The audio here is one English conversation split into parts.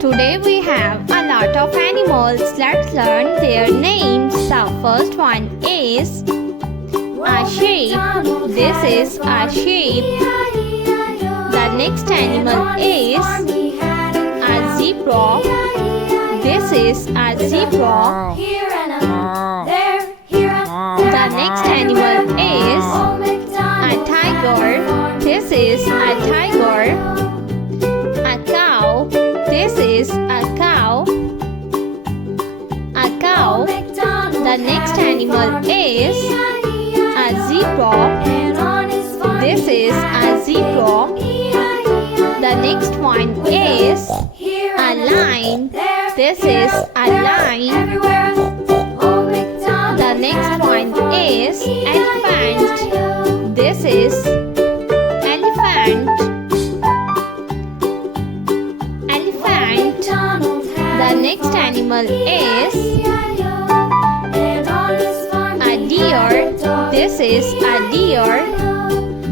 Today we have a lot of animals. Let's learn their names. The first one is a sheep. This is a sheep. The next animal is a zebra. This is a zebra. The next animal is a tiger. This is a tiger. A cow. This is a cow. A cow. The next animal is a zebra. This is a zebra. The next one is a lion. This is a lion. The next one is elephant. This is elephant. Elephant. The next animal is a deer. This is a deer.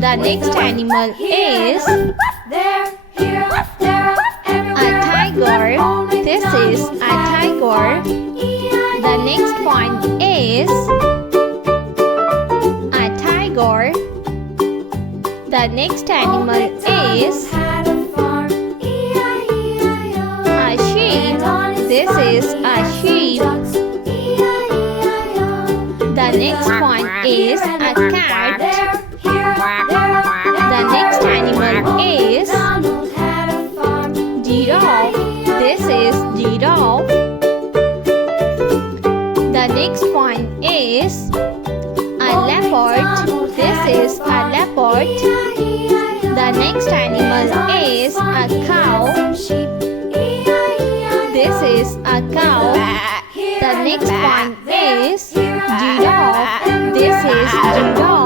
The next animal is a tiger. This is a tiger. The next one is a tiger. The next animal is a sheep. This is a sheep. The next one is a cat. The next animal is giraffe. This is giraffe. The next one is a leopard. This is a leopard. The next animal is a cow. This is a cow. The next one is giraffe. This is giraffe.